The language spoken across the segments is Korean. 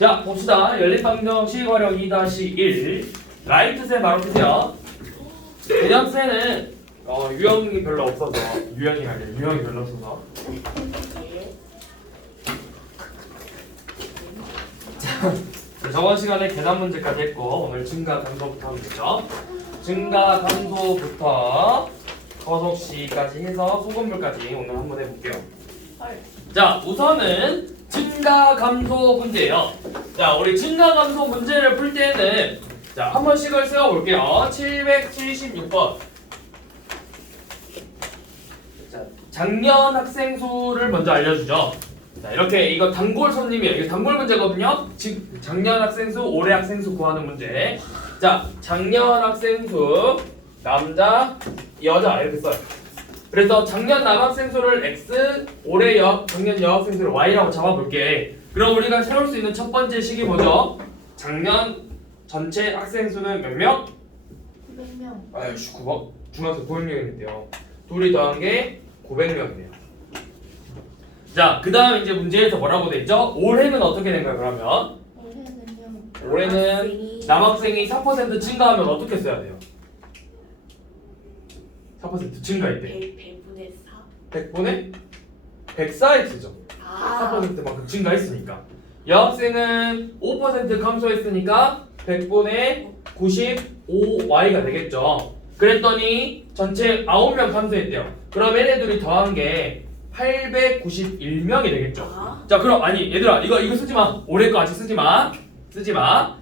자, 봅시다. 연립방정 시활용 2-1 라이트셈 바로 푸세요. 대장쌤은 유형이 별로 없어서 유형이 별로 없어서 자, 저번 시간에 계산 문제까지 했고 오늘 증가 감소부터 하면 되죠. 증가 감소부터 거속시까지 해서 소금물까지 오늘 한번 해볼게요. 자, 우선은 증가 감소 문제예요. 자, 우리 증가 감소 문제를 풀 때는 자, 한 번씩을 세워볼게요. 776번. 자, 작년 학생 수를 먼저 알려주죠. 자, 이렇게 이거 단골 손님이에요. 이거 단골 문제거든요. 작년 학생 수, 올해 학생 수 구하는 문제. 자, 작년 학생 수 남자, 여자 이렇게 써요. 그래서 작년 남학생 수를 x, 올해 작년 여학생 수를 y라고 잡아볼게. 그럼 우리가 세울 수 있는 첫 번째 식이 뭐죠? 작년 전체 학생 수는 몇 명? 900명. 아이씨, 9번. 중학생 900명인데요. 둘이 더한 게 900명이네요. 자, 그 다음 이제 문제에서 뭐라고 돼 있죠? 올해는 어떻게 된 거야, 그러면? 올해는 남학생이 4% 증가하면 어떻게 써야 돼요? 4% 증가했대. 100분의 4. 100분의 104x죠. 4%만큼 증가했으니까. 여학생은 5% 감소했으니까 100분의 95y가 되겠죠. 그랬더니 전체 9명 감소했대요. 그럼 얘네들이 더한 게 891명이 되겠죠. 자, 그럼 아니 얘들아 이거 쓰지 마. 올해 거 아직 쓰지 마. 쓰지 마.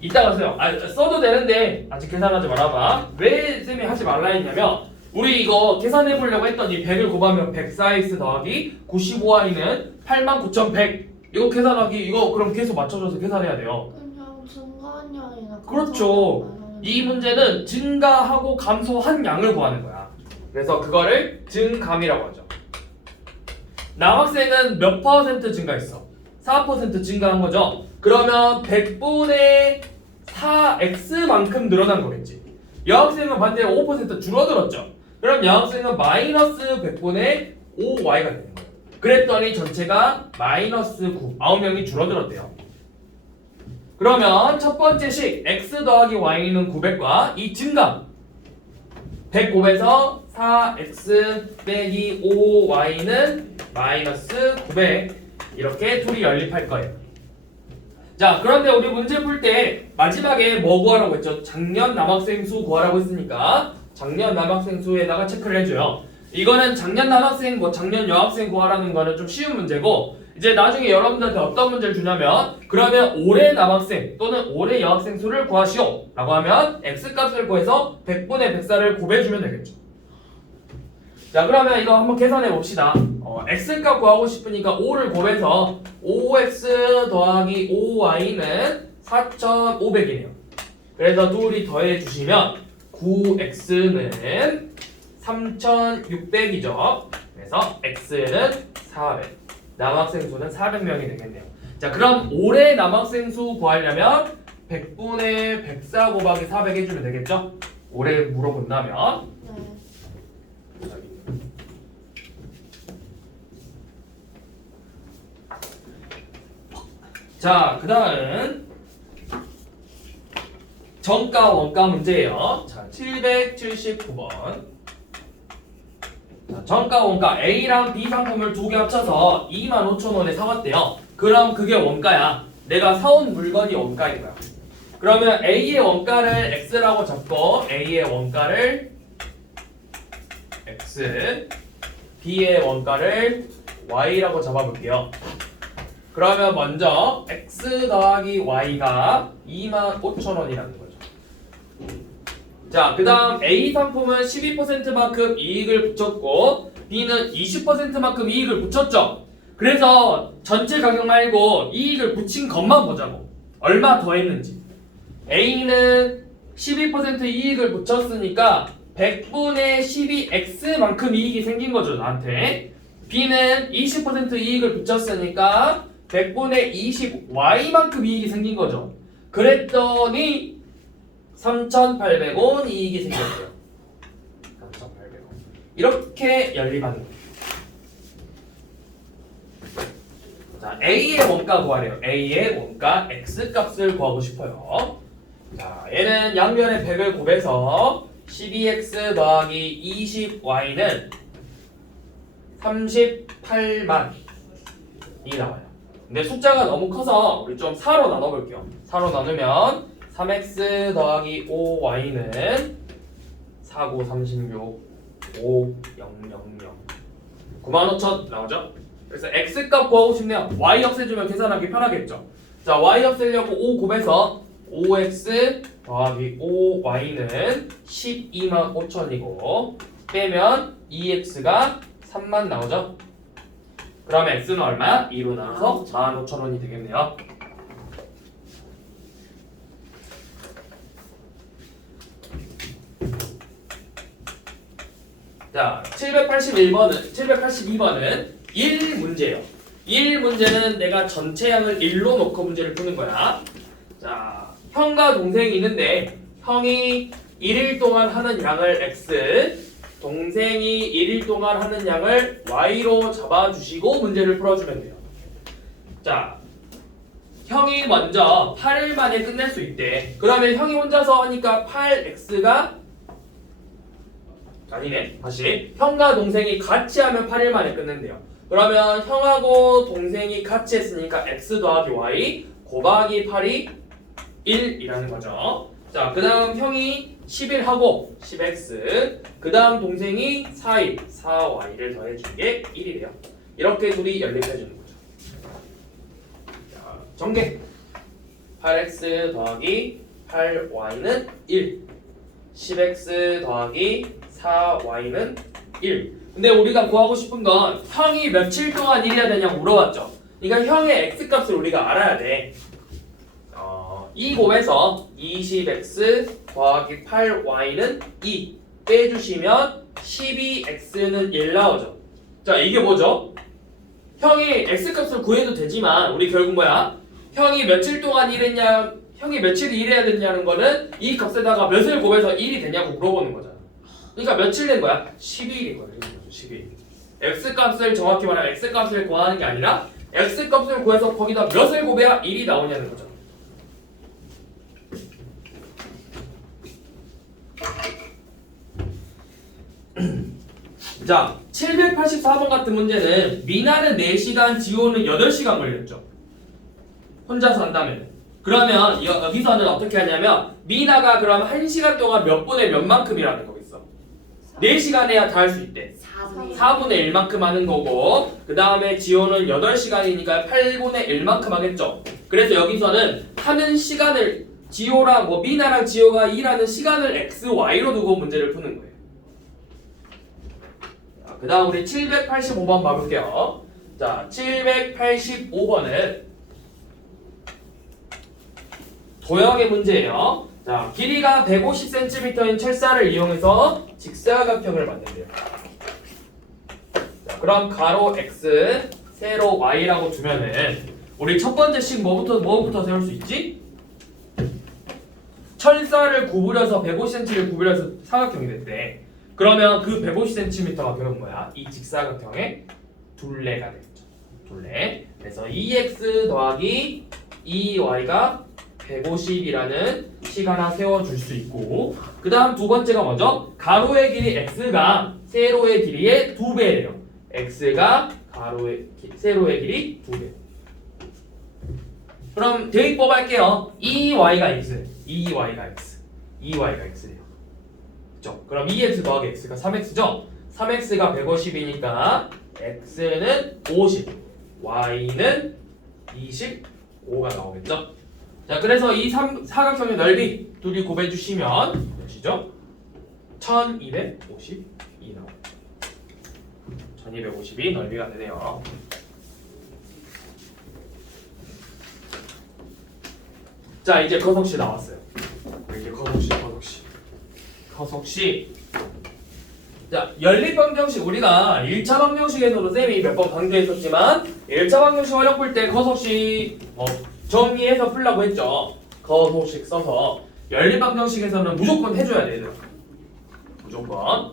이따가 써요. 써도 되는데 아직 계산하지 말아봐. 왜 쌤이 하지 말라 했냐면 우리 이거 계산해 보려고 했더니 100을 곱하면 104x 더하기 95y는 89,100. 이거 계산하기 이거 그럼 계속 맞춰줘서 계산해야 돼요. 그냥 증가한 양이나 그렇죠. 이 문제는 증가하고 감소한 양을 구하는 거야. 그래서 그거를 증감이라고 하죠. 남학생은 몇 퍼센트 증가했어? 4% 증가한 거죠. 그러면 100분의 4x만큼 늘어난 거겠지. 여학생은 반대로 5% 줄어들었죠. 그럼 여학생은 마이너스 100분의 5y가 되는 거예요. 그랬더니 전체가 마이너스 9, 9명이 줄어들었대요. 그러면 첫 번째 식 x 더하기 y는 900과 이 증감 100곱해서 4x 빼기 5y는 마이너스 900 이렇게 둘이 연립할 거예요. 자, 그런데 우리 문제 풀 때 마지막에 뭐 구하라고 했죠? 작년 남학생 수 구하라고 했으니까 작년 남학생 수에다가 체크를 해줘요. 이거는 작년 남학생, 작년 여학생 구하라는 거는 좀 쉬운 문제고 이제 나중에 여러분들한테 어떤 문제를 주냐면 그러면 올해 남학생 또는 올해 여학생 수를 구하시오 라고 하면 x값을 구해서 100분의 104를 곱해주면 되겠죠. 자, 그러면 이거 한번 계산해 봅시다. x값 구하고 싶으니까 5를 곱해서 5x 더하기 5y는 4,500이네요. 그래서 둘이 더해 주시면 9x는 3,600이죠. 그래서 x는 400. 남학생 수는 400명이 되겠네요. 자, 그럼 올해 남학생 수 구하려면 100분의 104 곱하기 400 해주면 되겠죠? 올해 물어본다면 자, 그 다음 정가 원가 문제예요. 자, 779번. 자, 정가 원가 A랑 B 상품을 두 개 합쳐서 25,000원에 사왔대요. 그럼 그게 원가야. 내가 사온 물건이 원가인 거야. 그러면 A의 원가를 X라고 잡고 A의 원가를 X, B의 원가를 Y라고 잡아볼게요. 그러면 먼저 X 더하기 Y가 25,000원이라는 거죠. 자, 그 다음 A 상품은 12%만큼 이익을 붙였고 B는 20%만큼 이익을 붙였죠. 그래서 전체 가격 말고 이익을 붙인 것만 보자고. 얼마 더 했는지. A는 12% 이익을 붙였으니까 100분의 12x만큼 이익이 생긴 거죠, 나한테. B는 20% 이익을 붙였으니까 100분의 20y만큼 이익이 생긴 거죠. 그랬더니 3,800원 이익이 생겼대요. 3,800원. 이렇게 연립하는 거예요. 자, A의 원가 구하래요. A의 원가 X값을 구하고 싶어요. 자, 얘는 양변에 100을 곱해서 12X 더하기 20Y는 38만이 나와요. 근데 숫자가 너무 커서 우리 좀 4로 나눠볼게요. 4로 나누면 3X 더하기 5Y는 49, 36, 5, 0, 0, 0 95,000 나오죠? 그래서 X값 구하고 싶네요. Y 없애주면 계산하기 편하겠죠? 자, Y 없애려고 5 곱해서 5X 더하기 5Y는 12만 5천이고 빼면 2X가 3만 나오죠? 그러면 X는 얼마? 2로 나눠서 15,000원이 되겠네요. 자, 782번은 1문제예요. 1문제는 내가 전체 양을 1로 놓고 문제를 푸는 거야. 자, 형과 동생이 있는데 형이 1일 동안 하는 양을 X, 동생이 1일 동안 하는 양을 Y로 잡아주시고 문제를 풀어주면 돼요. 자, 형이 먼저 8일 만에 끝낼 수 있대. 그러면 형이 혼자서 하니까 8X가 아니네. 다시 형과 동생이 같이 하면 8일 만에 끝낸대요. 그러면 형하고 동생이 같이 했으니까 X 더하기 Y 곱하기 8이 1이라는 거죠. 자, 그 다음 형이 10일 하고 10X, 그 다음 동생이 4일 4Y를 더해준 게 1이래요. 이렇게 둘이 연립해주는 거죠. 자, 전개 8X 더하기 8Y는 1, 10X 더하기 4Y는 1. 근데 우리가 구하고 싶은 건 형이 며칠 동안 일해야 되냐고 물어봤죠. 그러니까 형의 X값을 우리가 알아야 돼. 이 곱해서 20X 더하기 8Y는 2 빼주시면 12X는 1 나오죠. 자, 이게 뭐죠? 형이 X값을 구해도 되지만 우리 결국 뭐야? 형이 며칠 동안 일했냐, 형이 며칠 일해야 되냐는 거는 이 값에다가 몇을 곱해서 1이 되냐고 물어보는 거잖아. 그러니까 며칠 된 거야? 12일이거든. 12일. X값을 정확히 말하면 X값을 구하는 게 아니라 X값을 구해서 거기다 몇을 곱해야 1이 나오냐는 거죠. 자, 784번 같은 문제는 미나는 4시간, 지호는 8시간 걸렸죠. 혼자서 한다면. 그러면 여기서는 어떻게 하냐면 미나가 그럼 1시간 동안 몇 분의 몇 만큼이라는 거겠어. 4시간 해야 다 할 수 있대. 4분의 1만큼 하는 거고 그 다음에 지호는 8시간이니까 8분의 1만큼 하겠죠. 그래서 여기서는 하는 시간을 지호랑 미나랑 지호가 일하는 시간을 x, y로 두고 문제를 푸는 거예요. 그 다음 우리 785번 봐볼게요. 자, 785번은 도형의 문제예요. 자, 길이가 150cm인 철사를 이용해서 직사각형을 만든대요. 자, 그럼 가로 x, 세로 y라고 두면은 우리 첫 번째 식 뭐부터 세울 수 있지? 철사를 구부려서 150cm를 구부려서 사각형이 됐대. 그러면 그 150cm가 결국 뭐야? 이 직사각형의 둘레가 되겠죠. 둘레. 그래서 2x 더하기 2y가 150이라는 식 하나 세워줄 수 있고 그 다음 두 번째가 뭐죠? 가로의 길이 x가 세로의 길이의 2배래요. x가 세로의 길이 2배. 그럼 대입법 할게요. 2y가 x, 2y가 x, 2y가 x예요. 그렇죠? 그럼 2x 더하기 x가 3x죠? 3x가 150이니까 x는 50, y는 25가 나오겠죠? 자, 그래서 이 사각형의 넓이 둘이 곱해주시면 몇이죠? 1252 나와요. 1252 넓이가 되네요. 자, 이제 거석시 나왔어요. 이제 거석시. 자, 연립방정식 우리가 1차 방정식에서도 쌤이 몇 번 강조했었지만 1차 방정식 어렵 볼 때 거석시 정리해서 풀라고 했죠. 거소식 써서 연립방정식에서는 무조건 해줘야 돼. 무조건.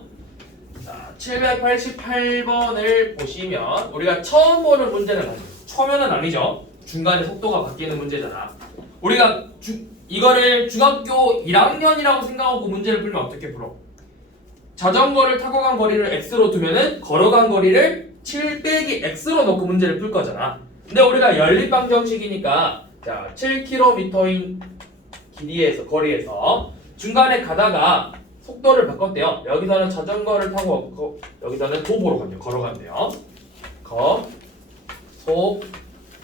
자, 788번을 보시면 우리가 처음 보는 문제는 아니에요. 처음에는 아니죠. 중간에 속도가 바뀌는 문제잖아. 우리가 이거를 중학교 1학년이라고 생각하고 문제를 풀면 어떻게 풀어? 자전거를 타고 간 거리를 x로 두면은 걸어간 거리를 7 빼기 x로 넣고 문제를 풀 거잖아. 근데 우리가 연립방정식이니까 자 7km인 거리에서 중간에 가다가 속도를 바꿨대요. 여기서는 자전거를 타고 여기서는 도보로 간대요. 걸어간대요.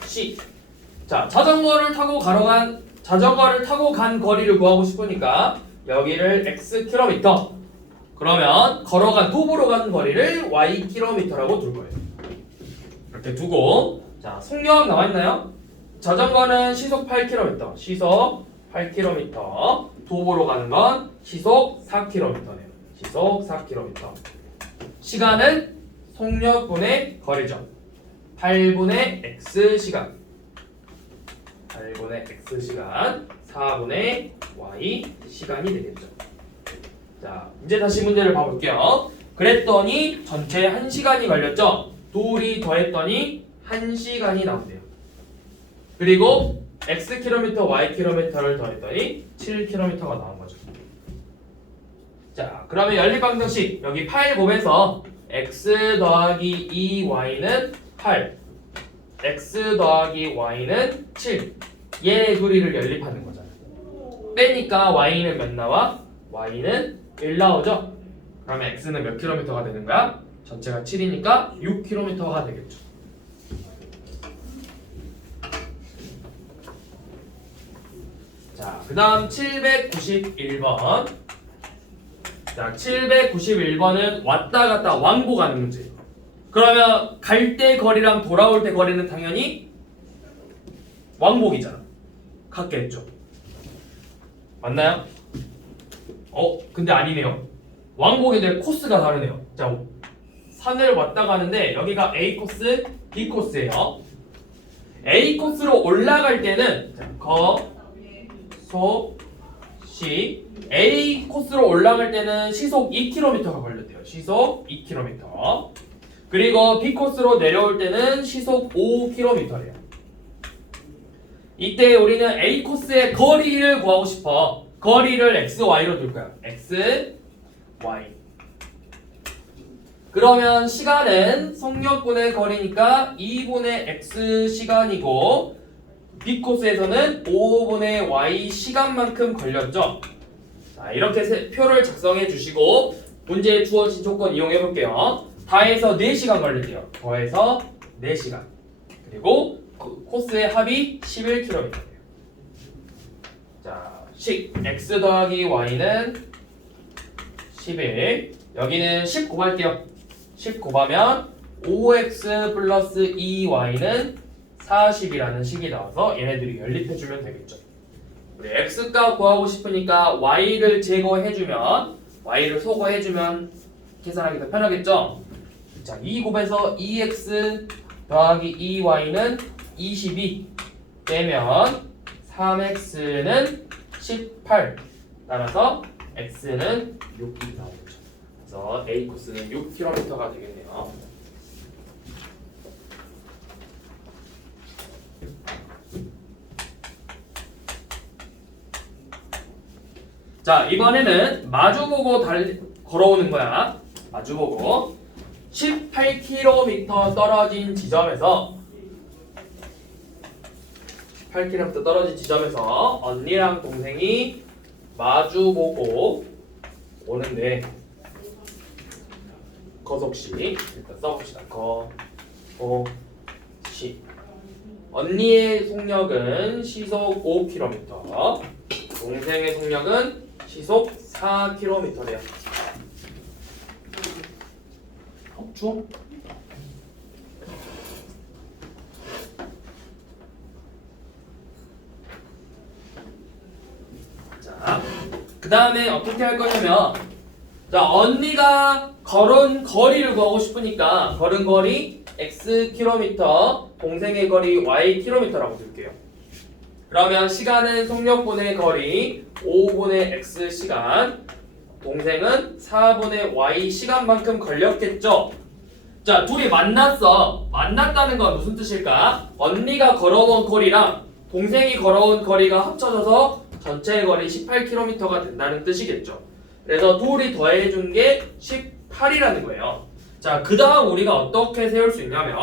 시. 자, 자전거를 타고 간 거리를 구하고 싶으니까 여기를 x 킬로미터. 그러면 걸어간 도보로 간 거리를 y 킬로미터라고 둘 거예요. 이렇게 두고 자, 속력 나와 있나요? 자전거는 시속 8km. 시속 8km. 도보로 가는 건 시속 4km네요. 시속 4km. 시간은 속력분의 거리죠. 8분의 x시간 8분의 x시간 4분의 y시간이 되겠죠. 자, 이제 다시 문제를 봐볼게요. 그랬더니 전체 1시간이 걸렸죠. 둘이 더했더니 1시간이 나온대요. 그리고 xkm, ykm를 더했더니 7km가 나온 거죠. 자, 그러면 연립방정식 여기 8 곱해서 x 더하기 2y는 8 x 더하기 y는 7 얘네 둘이를 연립하는 거잖아요. 빼니까 y는 몇 나와? y는 1 나오죠? 그러면 x는 몇 킬로미터가 되는 거야? 전체가 7이니까 6킬로미터가 되겠죠. 자, 그 다음 791번. 자, 791번은 왔다 갔다 왕복하는 문제예요. 그러면 갈 때 거리랑 돌아올 때 거리는 당연히 왕복이잖아. 같겠죠. 맞나요? 근데 아니네요. 왕복인데 코스가 다르네요. 자, 산을 왔다 가는데 여기가 A 코스, B 코스예요. A 코스로 올라갈 때는 시 A 코스로 올라갈 때는 시속 2km가 걸렸대요. 시속 2km. 그리고 B 코스로 내려올 때는 시속 5km래요. 이때 우리는 A 코스의 거리를 구하고 싶어. 거리를 x, y로 둘 거야. x, y. 그러면 시간은 속력분의 거리니까 2분의 x 시간이고 B 코스에서는 5분의 y 시간만큼 걸렸죠. 자, 이렇게 표를 작성해 주시고 문제에 주어진 조건 이용해 볼게요. 다해서 4시간 걸릴게요. 더해서 4시간. 그리고 코스의 합이 11km예요. 자, x 더하기 y는 11. 여기는 10 곱할게요. 10 곱하면 5x 플러스 2y는 40이라는 식이 나와서 얘네들이 연립해주면 되겠죠. 우리 x값 구하고 싶으니까 y를 제거해주면 y를 소거해주면 계산하기 더 편하겠죠. 자, 2 곱해서 2x 더하기 2y는 22 빼면 3x는 18 따라서 x는 6이 나오죠. 그래서 A 코스는 6km가 되겠네요. 자, 이번에는 마주보고 걸어오는 거야. 마주보고 18km 떨어진 지점에서 18km 떨어진 지점에서 언니랑 동생이 마주보고 오는데 거속시 일단 써봅시다. 거속시 언니의 속력은 시속 5km, 동생의 속력은 시속 4km래요. 추워? 자, 그 다음에 어떻게 할 거냐면, 자, 언니가 걸은 거리를 구하고 싶으니까 걸은 거리 x 킬로미터, 동생의 거리 y 킬로미터라고 둘게요. 그러면 시간은 속력분의 거리 5분의 x 시간, 동생은 4분의 y 시간만큼 걸렸겠죠. 자, 둘이 만났어. 만났다는 건 무슨 뜻일까? 언니가 걸어온 거리랑 동생이 걸어온 거리가 합쳐져서 전체 거리 18km가 된다는 뜻이겠죠. 그래서 둘이 더해준 게 18이라는 거예요. 자, 그 다음 우리가 어떻게 세울 수 있냐면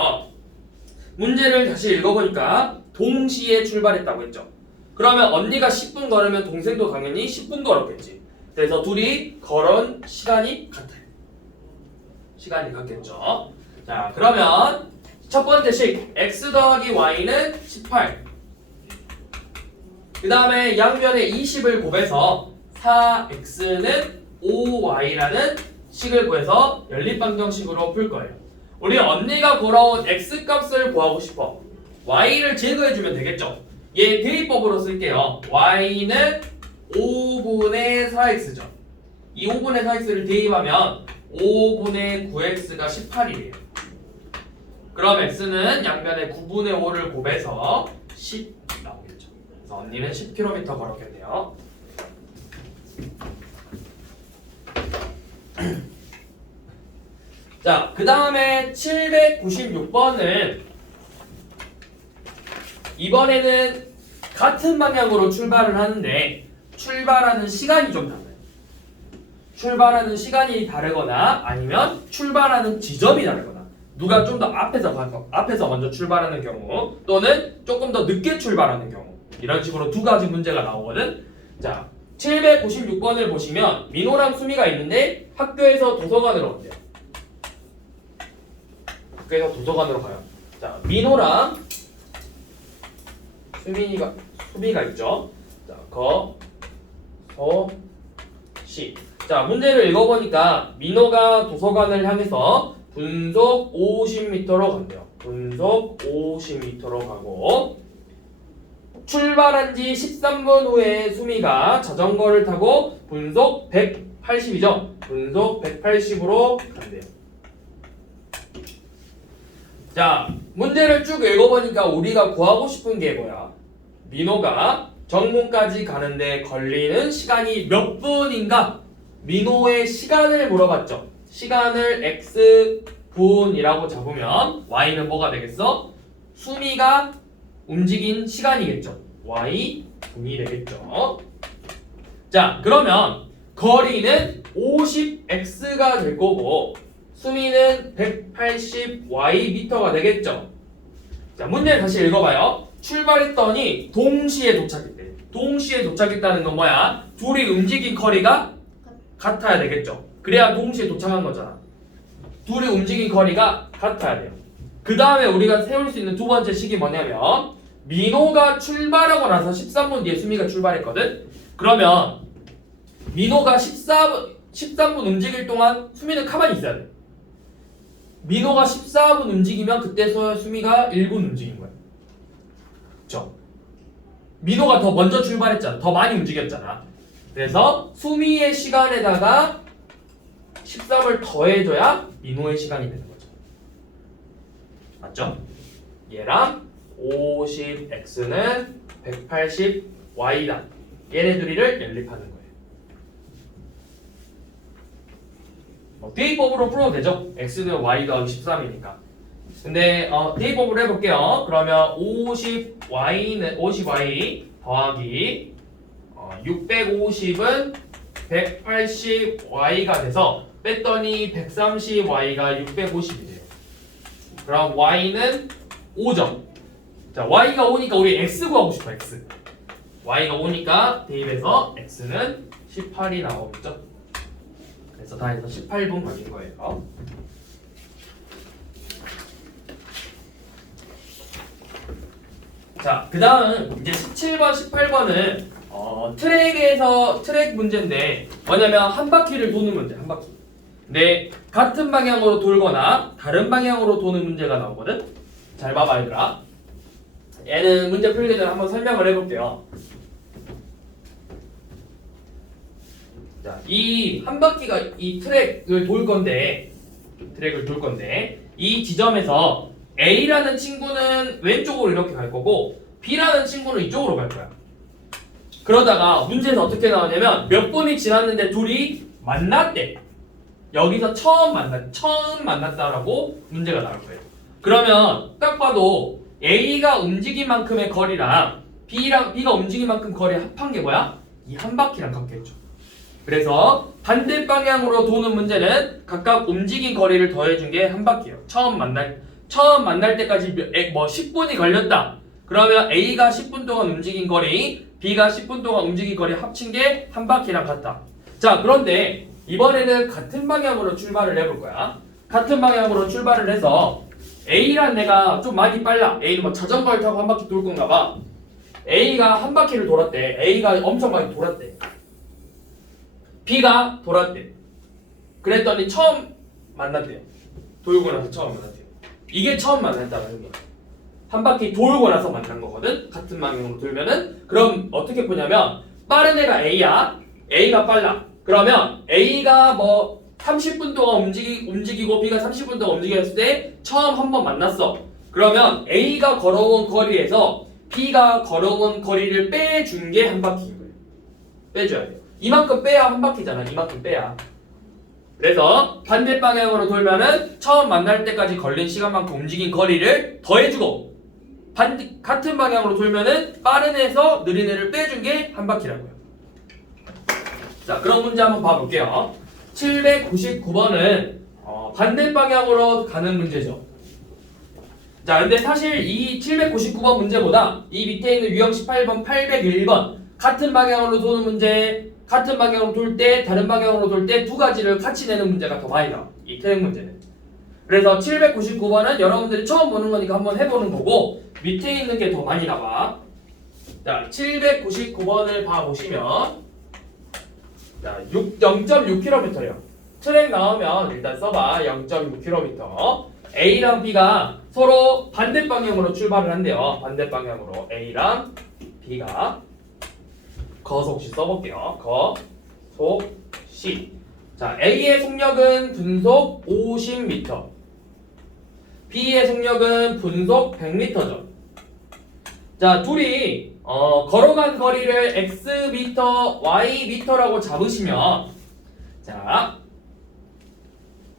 문제를 다시 읽어보니까 동시에 출발했다고 했죠. 그러면 언니가 10분 걸으면 동생도 당연히 10분 걸었겠지. 그래서 둘이 걸은 시간이 같아요. 시간이 같겠죠. 자, 그러면 첫 번째 식 x 더하기 y는 18. 그 다음에 양변에 20을 곱해서 4x는 5y라는 식을 구해서 연립방정식으로 풀 거예요. 우리 언니가 걸어온 x 값을 구하고 싶어. y를 제거해주면 되겠죠. 얘 대입법으로 쓸게요. y는 5분의 4x죠. 이 5분의 4x를 대입하면 5분의 9x가 18이에요. 그럼 x는 양변에 9분의 5를 곱해서 10 나오겠죠. 그래서 언니는 10km 걸었겠네요. 자, 그 다음에 796번은 이번에는 같은 방향으로 출발을 하는데 출발하는 시간이 좀 달라요. 출발하는 시간이 다르거나 아니면 출발하는 지점이 다르거나 누가 좀 더 앞에서 먼저 출발하는 경우 또는 조금 더 늦게 출발하는 경우 이런 식으로 두 가지 문제가 나오거든. 자, 796번을 보시면 민호랑 수미가 있는데 학교에서 도서관으로 온대요. 학교에서 도서관으로 가요. 자, 민호랑 수미가 있죠. 자, 시. 자, 문제를 읽어보니까 민호가 도서관을 향해서 분속 50m로 간대요. 분속 50m로 가고 출발한 지 13분 후에 수미가 자전거를 타고 분속 180이죠. 분속 180으로 간대요. 자, 문제를 쭉 읽어보니까 우리가 구하고 싶은 게 뭐야? 민호가 정문까지 가는데 걸리는 시간이 몇 분인가? 민호의 시간을 물어봤죠. 시간을 x분이라고 잡으면 y는 뭐가 되겠어? 수미가 움직인 시간이겠죠. y분이 되겠죠. 자, 그러면 거리는 50x가 될 거고 수미는 180ym가 되겠죠. 자, 문제를 다시 읽어봐요. 출발했더니 동시에 도착했대. 동시에 도착했다는 건 뭐야? 둘이 움직인 거리가 같아야 되겠죠. 그래야 동시에 도착한 거잖아. 둘이 움직인 거리가 같아야 돼요. 그 다음에 우리가 세울 수 있는 두 번째 식이 뭐냐면 민호가 출발하고 나서 13분 뒤에 수미가 출발했거든. 그러면 민호가 13분 움직일 동안 수미는 가만히 있어야 돼. 민호가 14분 움직이면 그때 수미가 1분 움직인 거야. 그쵸? 민호가 더 먼저 출발했잖아. 더 많이 움직였잖아. 그래서 수미의 시간에다가 13을 더해줘야 민호의 시간이 되는 거죠. 맞죠? 얘랑 50x는 180y다. 얘네 둘이를 연립하는 거예요. 대입법으로 풀어도 되죠? x는 y 더하기 13이니까. 근데 대입법으로 해볼게요. 그러면 50y 더하기 650은 180y가 돼서 뺐더니 130y가 650이 돼요. 그럼 y는 5점. 자, y가 5니까 우리 x 구하고 싶어. x. y가 5니까 대입해서 x는 18이 나오겠죠. 그래서 다 해서 18분 걸린 거예요. 자, 그 다음 이제 17번, 18번은 트랙 문제인데 뭐냐면 한 바퀴를 도는 문제, 한 바퀴. 근데 같은 방향으로 돌거나 다른 방향으로 도는 문제가 나오거든. 잘 봐봐 얘들아. 얘는 문제 풀기 전에 한번 설명을 해볼게요. 자, 이 한 바퀴가 이 트랙을 돌 건데 이 지점에서 A라는 친구는 왼쪽으로 이렇게 갈 거고 B라는 친구는 이쪽으로 갈 거야. 그러다가 문제에서 어떻게 나오냐면 몇 분이 지났는데 둘이 만났대. 여기서 처음 만났다라고 문제가 나올 거예요. 그러면 딱 봐도 A가 움직인 만큼의 거리랑 B가 움직인 만큼 거리 합한 게 뭐야? 이 한 바퀴랑 같겠죠. 그래서 반대 방향으로 도는 문제는 각각 움직인 거리를 더해준 게 한 바퀴예요. 처음 만날 때까지 10분이 걸렸다. 그러면 A가 10분 동안 움직인 거리, B가 10분 동안 움직인 거리 합친 게 한 바퀴랑 같다. 자, 그런데 이번에는 같은 방향으로 출발을 해볼 거야. 같은 방향으로 출발을 해서 A란 애가 좀 많이 빨라. A는 뭐 자전거를 타고 한 바퀴 돌 건가 봐. A가 한 바퀴를 돌았대. A가 엄청 많이 돌았대. B가 돌았대. 그랬더니 처음 만났대요. 돌고 나서 처음 만났대요. 이게 처음 만났다는 의미야. 한 바퀴 돌고 나서 만난 거거든. 같은 방향으로 돌면은. 그럼 어떻게 보냐면 빠른 애가 A야. A가 빨라. 그러면 A가 뭐 30분 동안 움직이고 B가 30분 동안 움직였을 때 처음 한 번 만났어. 그러면 A가 걸어온 거리에서 B가 걸어온 거리를 빼준 게 한 바퀴인 거예요. 빼줘야 돼요. 이만큼 빼야 한 바퀴잖아. 이만큼 빼야. 그래서 반대 방향으로 돌면은 처음 만날 때까지 걸린 시간만큼 움직인 거리를 더해주고 같은 방향으로 돌면은 빠른 애에서 느린 애를 빼준 게 한 바퀴라고요. 자, 그럼 문제 한번 봐볼게요. 799번은 반대 방향으로 가는 문제죠. 자, 근데 사실 이 799번 문제보다 이 밑에 있는 유형 18번, 801번 같은 방향으로 도는 문제, 같은 방향으로 돌 때, 다른 방향으로 돌 때 두 가지를 같이 내는 문제가 더 많이 나와. 이 트랙 문제는. 그래서 799번은 여러분들이 처음 보는 거니까 한번 해보는 거고 밑에 있는 게 더 많이 나와. 자, 799번을 봐보시면 자, 0.6km예요. 트랙 나오면 일단 써봐. 0.6km. A랑 B가 서로 반대 방향으로 출발을 한대요. 반대 방향으로 A랑 B가 거속시 써볼게요. 거속시. 자, A의 속력은 분속 50m. B의 속력은 분속 100m죠. 자, 둘이 걸어간 거리를 x미터, y미터라고 잡으시면 자,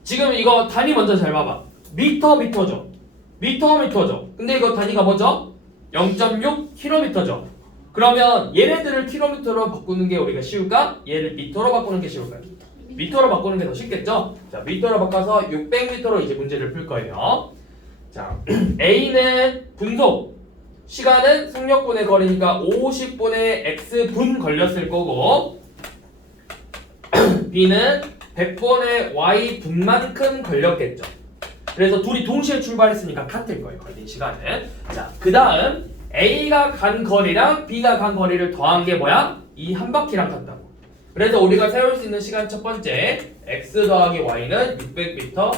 지금 이거 단위 먼저 잘 봐봐. 미터죠. 미터죠. 근데 이거 단위가 뭐죠? 0.6km죠. 그러면 얘네들을 킬로미터로 바꾸는 게 우리가 쉬울까? 얘를 미터로 바꾸는 게 쉬울까요? 미터로 바꾸는 게 더 쉽겠죠? 자, 미터로 바꿔서 600m로 이제 문제를 풀 거예요. 자, A는 분속, 시간은 속력분의 거리니까 50분의 x분 걸렸을 거고 B는 100분의 y분만큼 걸렸겠죠. 그래서 둘이 동시에 출발했으니까 같을 거예요. 걸린 시간은. 자, 그 다음 A가 간 거리랑 B가 간 거리를 더한 게 뭐야? 이 한 바퀴랑 같다고. 그래서 우리가 세울 수 있는 시간 첫 번째 x 더하기 y는 600m.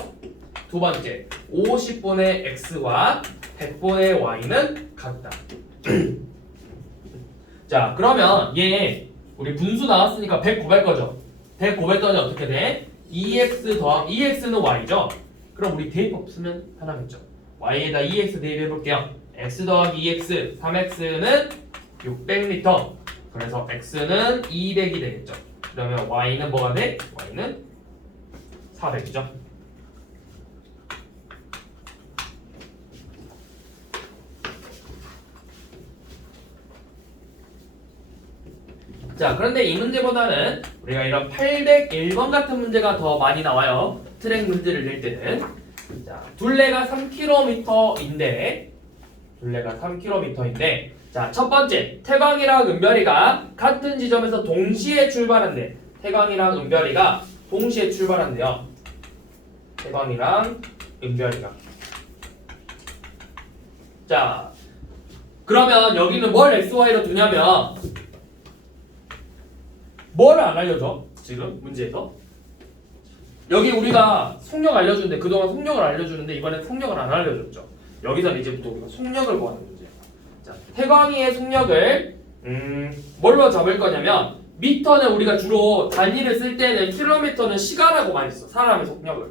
두 번째 50분의 x와 100분의 y는 같다. 자, 그러면 얘 우리 분수 나왔으니까 100 곱할 거죠. 100 곱했더니 어떻게 돼? 2x 더하기 2x는 y죠. 그럼 우리 대입법 쓰면 편하겠죠. y에다 2x 대입해 볼게요. x 더하기 2x 3x는 600m. 그래서 x는 200이 되겠죠. 그러면 y는 뭐가 돼? y는 400이죠. 자, 그런데 이 문제보다는 우리가 이런 801번 같은 문제가 더 많이 나와요. 트랙 문제를 낼 때는. 자, 둘레가 3km인데 자, 첫 번째 태광이랑 은별이가 같은 지점에서 동시에 출발한대. 태광이랑 은별이가 동시에 출발한대요. 태광이랑 은별이가. 자, 그러면 여기는 뭘 XY로 두냐면 뭐를 안 알려줘? 지금 문제에서 여기 우리가 속력 알려주는데 그동안 속력을 알려주는데 이번엔 속력을 안 알려줬죠. 여기서는 이제부터 우리가 속력을 구하는 문제예요. 자, 태광이의 속력을 뭘로 잡을 거냐면 미터는 우리가 주로 단위를 쓸 때는 킬로미터는 시간하고 많이 써. 사람의 속력을.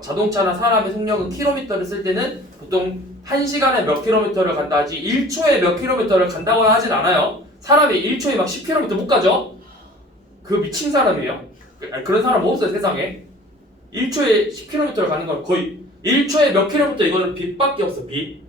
자동차나 사람의 속력은 킬로미터를 쓸 때는 보통 1시간에 몇 킬로미터를 간다 하지 1초에 몇 킬로미터를 간다고 하진 않아요. 사람이 1초에 막 10킬로미터 못 가죠? 그 미친 사람이에요. 그런 사람 없어요 세상에. 1초에 10km를 가는 건 거의 1초에 몇 킬로미터 이거는 빛밖에 없어. 빛.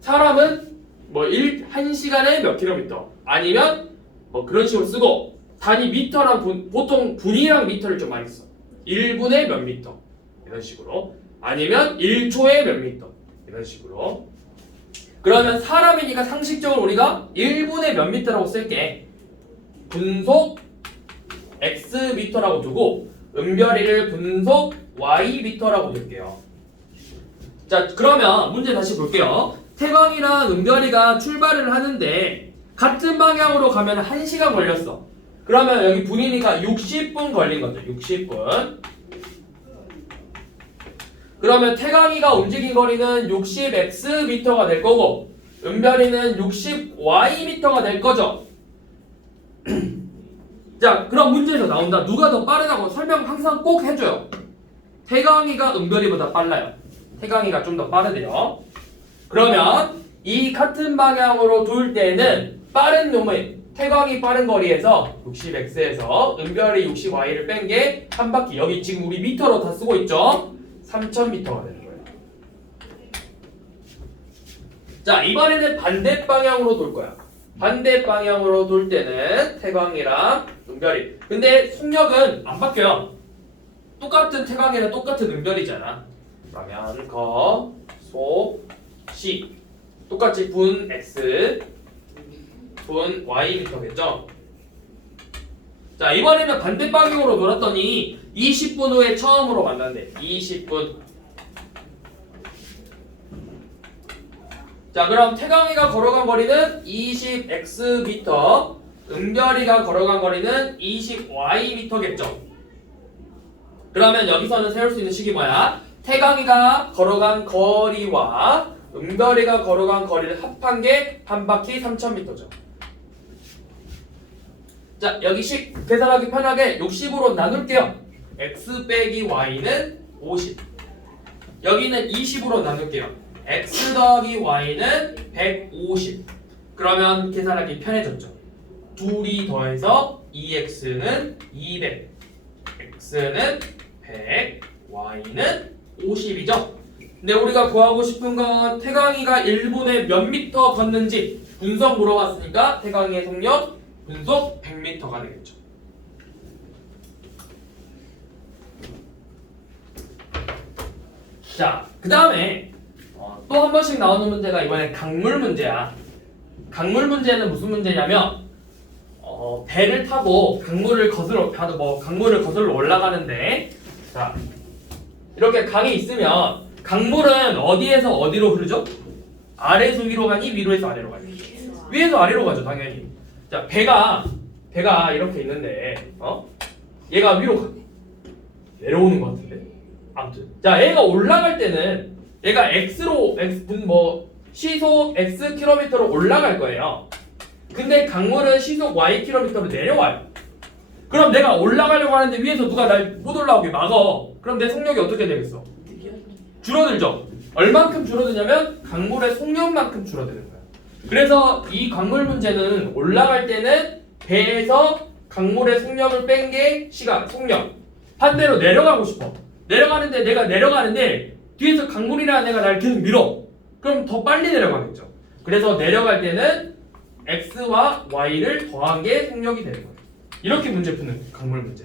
사람은 뭐 1시간에 몇 킬로미터 아니면 뭐 그런 식으로 쓰고 단위 미터랑 보통 분이랑 미터를 좀 많이 써. 1분에 몇 미터 이런 식으로 아니면 1초에 몇 미터 이런 식으로. 그러면 사람이니까 상식적으로 우리가 1분에 몇 미터라고 쓸게. 분속 x 미터라고 두고 은별이를 분속 y 미터라고 둘게요. 자, 그러면 문제 다시 볼게요. 태광이랑 은별이가 출발을 하는데 같은 방향으로 가면 1시간 걸렸어. 그러면 여기 분이니까 60분 걸린 거죠. 60분. 그러면 태광이가 움직인 거리는 60xm가 될 거고 은별이는 60ym가 될 거죠. 자, 그럼 문제에서 나온다. 누가 더 빠르다고 설명 항상 꼭 해줘요. 태광이가 은별이보다 빨라요. 태광이가 좀 더 빠르대요. 그러면 이 같은 방향으로 돌 때는 빠른 놈의 태광이 빠른 거리에서 60x에서 은별이 60y를 뺀 게 한 바퀴 여기 지금 우리 미터로 다 쓰고 있죠? 3000m가 되는 거예요. 자, 이번에는 반대 방향으로 돌 거야. 반대 방향으로 돌 때는 태광이랑 은별이. 근데 속력은 안 바뀌어요. 똑같은 태광이랑 똑같은 은별이잖아. 그러면 거, 소, 시 똑같이 분 x, 분 y미터겠죠? 자, 이번에는 반대 방향으로 돌았더니 20분 후에 처음으로 만난대. 20분. 자, 그럼 태광이가 걸어간 거리는 20xm, 은별이가 걸어간 거리는 20ym겠죠? 그러면 여기서는 세울 수 있는 식이 뭐야? 태광이가 걸어간 거리와 은별이가 걸어간 거리를 합한 게 한 바퀴 3000m죠. 자, 여기 식 계산하기 편하게 60으로 나눌게요. x 빼기 y는 50. 여기는 20으로 나눌게요. x 더하기 y는 150. 그러면 계산하기 편해졌죠. 둘이 더해서 2x는 200, x는 100, y는 50이죠. 근데 우리가 구하고 싶은 건 태광이가 1분에 몇 미터 걷는지 분속 물어봤으니까 태광이의 속력 분속 100m가 되겠죠. 자, 그 다음에 또 한 번씩 나오는 문제가 이번에 강물 문제야. 강물 문제는 무슨 문제냐면 배를 타고 강물을 거슬러 올라가는데, 자, 이렇게 강이 있으면 강물은 어디에서 어디로 흐르죠? 아래에서 위로 가니 위로에서 아래로 가니? 위에서 아래로 가죠, 당연히. 자, 배가 이렇게 있는데 얘가 위로 가니? 내려오는 것 같은데. 아무튼 자, 얘가 올라갈 때는 얘가 시속 x 킬로미터로 올라갈 거예요. 근데 강물은 시속 y 킬로미터로 내려와요. 그럼 내가 올라가려고 하는데 위에서 누가 날 못 올라오게 막어. 그럼 내 속력이 어떻게 되겠어? 줄어들죠. 얼만큼 줄어드냐면 강물의 속력만큼 줄어드는 거야. 그래서 이 강물 문제는 올라갈 때는 배에서 강물의 속력을 뺀 게 시간, 속력. 반대로 내려가고 싶어. 내려가는데 내가 내려가는데 뒤에서 강물이라는 애가 날 계속 밀어. 그럼 더 빨리 내려가겠죠. 그래서 내려갈 때는 x와 y를 더한 게 속력이 되는 거예요. 이렇게 문제 푸는 강물 문제.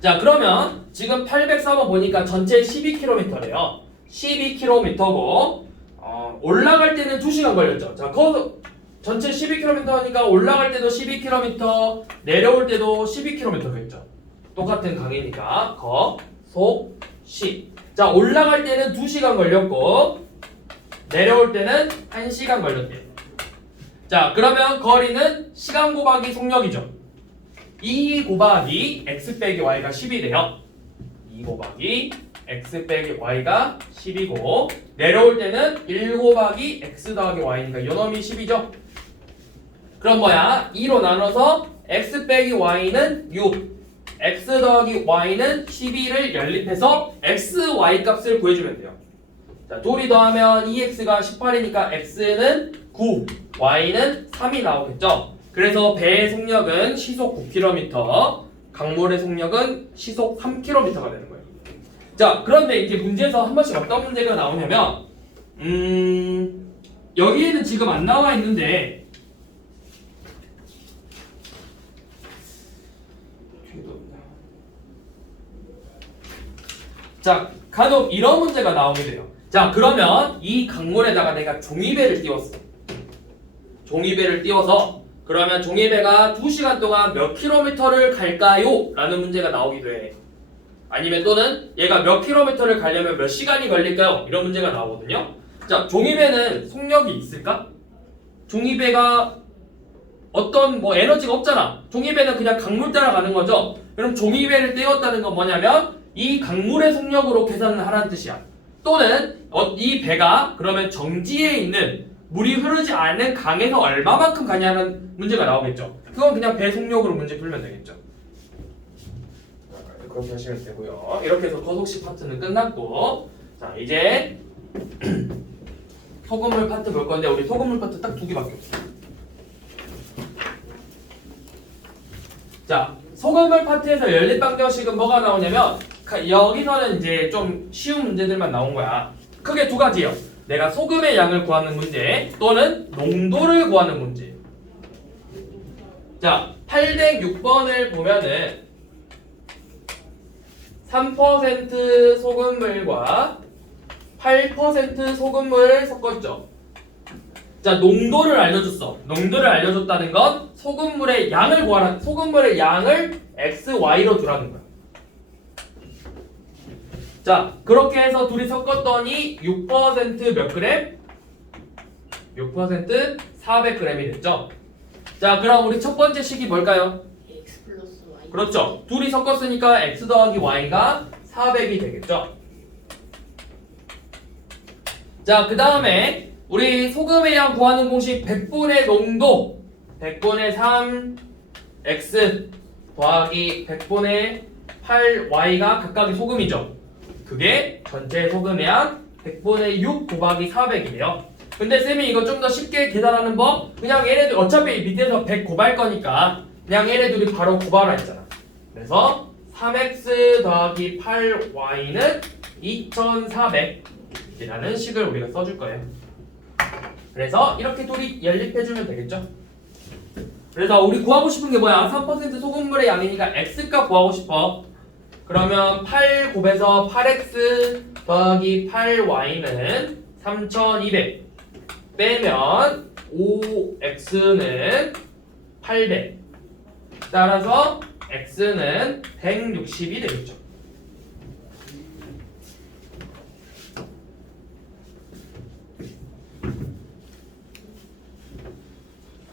자, 그러면 지금 804번 보니까 전체 12km래요. 12km고 올라갈 때는 2시간 걸렸죠. 자, 전체 12km니까 올라갈 때도 12km, 내려올 때도 12km겠죠. 똑같은 강이니까 거, 속, 시. 자, 올라갈 때는 2시간 걸렸고 내려올 때는 1시간 걸렸대요. 자, 그러면 거리는 시간 곱하기 속력이죠. 2 곱하기 x 빼기 y가 10이 돼요. 2 곱하기 x 빼기 y가 10이고 내려올 때는 1 곱하기 x 더하기 y니까 요놈이 10이죠. 그럼 뭐야? 2로 나눠서 x 빼기 y는 6, x 더하기 y는 12를 연립해서 x, y 값을 구해주면 돼요. 자, 둘이 더하면 2x가 18이니까 x는 9, y는 3이 나오겠죠. 그래서 배의 속력은 시속 9km, 강물의 속력은 시속 3km가 되는 거예요. 자, 그런데 이제 문제에서 한 번씩 어떤 문제가 나오냐면 여기에는 지금 안 나와 있는데 자, 간혹 이런 문제가 나오게 돼요. 자, 그러면 이 강물에다가 내가 종이배를 띄웠어. 종이배를 띄워서 그러면 종이배가 2시간 동안 몇 킬로미터를 갈까요? 라는 문제가 나오기도 해. 아니면 또는 얘가 몇 킬로미터를 가려면 몇 시간이 걸릴까요? 이런 문제가 나오거든요. 자, 종이배는 속력이 있을까? 종이배가 어떤 뭐 에너지가 없잖아. 종이배는 그냥 강물 따라가는 거죠. 그럼 종이배를 띄웠다는 건 뭐냐면 이 강물의 속력으로 계산을 하라는 뜻이야. 또는 이 배가 그러면 정지에 있는 물이 흐르지 않는 강에서 얼마만큼 가냐는 문제가 나오겠죠. 그건 그냥 배 속력으로 문제 풀면 되겠죠. 그렇게 하시면 되고요. 이렇게 해서 거속식 파트는 끝났고, 자 이제 소금물 파트 볼 건데 우리 소금물 파트 딱 2개밖에 없어. 자, 소금물 파트에서 연립방정식은 뭐가 나오냐면 여기서는 이제 좀 쉬운 문제들만 나온 거야. 크게 2가지예요. 내가 소금의 양을 구하는 문제 또는 농도를 구하는 문제. 자, 806번을 보면은 3% 소금물과 8% 소금물을 섞었죠. 자, 농도를 알려줬어. 농도를 알려줬다는 건 소금물의 양을 구하라. 소금물의 양을 x, y로 두라는 거야. 자, 그렇게 해서 둘이 섞었더니 6% 몇 그램? 6% 400g이 됐죠. 자, 그럼 우리 첫 번째 식이 뭘까요? x 플러스 y. 그렇죠. 둘이 섞었으니까 x 더하기 y가 400이 되겠죠. 자, 그 다음에 우리 소금의 양 구하는 공식 100분의 농도 100분의 3 x 더하기 100분의 8 y가 각각의 소금이죠. 그게 전체 소금의 양 100분의 6 곱하기 400이래요. 근데 쌤이 이거 좀 더 쉽게 계산하는 법, 그냥 얘네들 어차피 밑에서 100 곱할 거니까 그냥 얘네들이 바로 곱하라 했잖아. 그래서 3x 더하기 8y는 2400이라는 식을 우리가 써줄 거예요. 그래서 이렇게 둘이 연립해주면 되겠죠. 그래서 우리 구하고 싶은 게 뭐야? 3% 소금물의 양이니까 x값 구하고 싶어. 그러면 8 곱해서 8x 더하기 8y는 3200 빼면 5x는 800 따라서 x는 160이 되겠죠.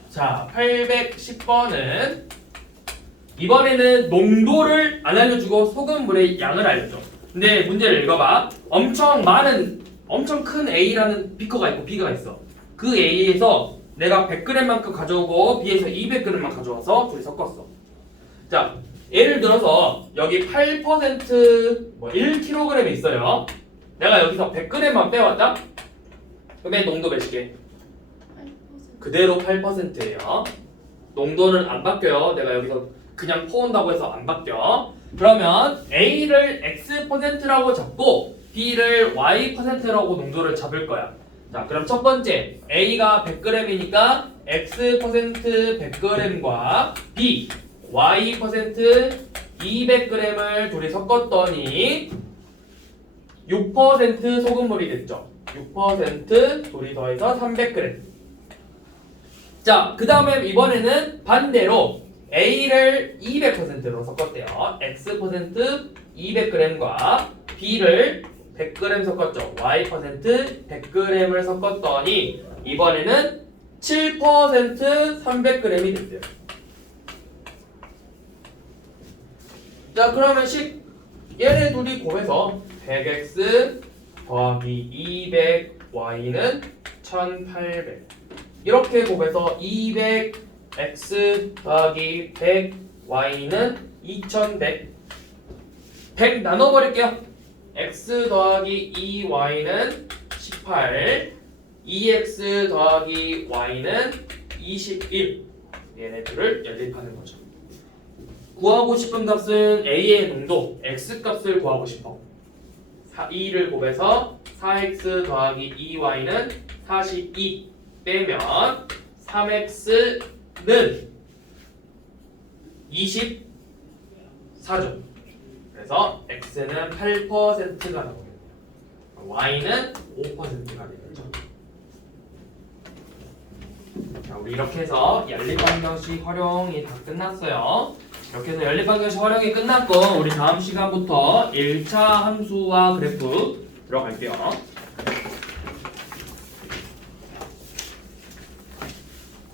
자, 810번은 이번에는 농도를 안 알려주고 소금물의 양을 알려줘. 근데 문제를 읽어봐. 엄청 큰 A라는 비커가 있고 B가 있어. 그 A에서 내가 100g만큼 가져오고 B에서 200g만 가져와서 둘이 섞었어. 자, 예를 들어서 여기 8% 1kg이 있어요. 내가 여기서 100g만 빼왔다? 그러면 농도 몇이게? 8%. 그대로 8%예요. 농도는 안 바뀌어요. 내가 여기서 그냥 퍼온다고 해서 안 바뀌어. 그러면 A를 X%라고 잡고 B를 Y%라고 농도를 잡을 거야. 자, 그럼 첫 번째 A가 100g이니까 X% 100g과 B, Y% 200g을 둘이 섞었더니 6% 소금물이 됐죠. 6% 둘이 더해서 300g. 자, 그 다음에 이번에는 반대로 A를 200%로 섞었대요. X% 200g과 B를 100g 섞었죠. Y% 100g을 섞었더니 이번에는 7% 300g이 됐대요. 자, 그러면 얘네 둘이 곱해서 100x 더하기 200y는 1800 이렇게 곱해서 200x 더하기 100y는 2100 100 나눠버릴게요. x 더하기 2y는 18 2x 더하기 y는 21 얘네들을 연립하는 거죠. 구하고 싶은 값은 A의 농도, X 값을 구하고 싶어. 2를 곱해서 4X 더하기 2Y는 42 빼면 3X는 24죠. 그래서 X는 8%가 나오겠네요. Y는 5%가 되겠죠. 자, 우리 이렇게 해서 연립방정식 활용이 다 끝났어요. 이렇게 해서 연립방정식 활용이 끝났고 우리 다음 시간부터 1차 함수와 그래프 들어갈게요.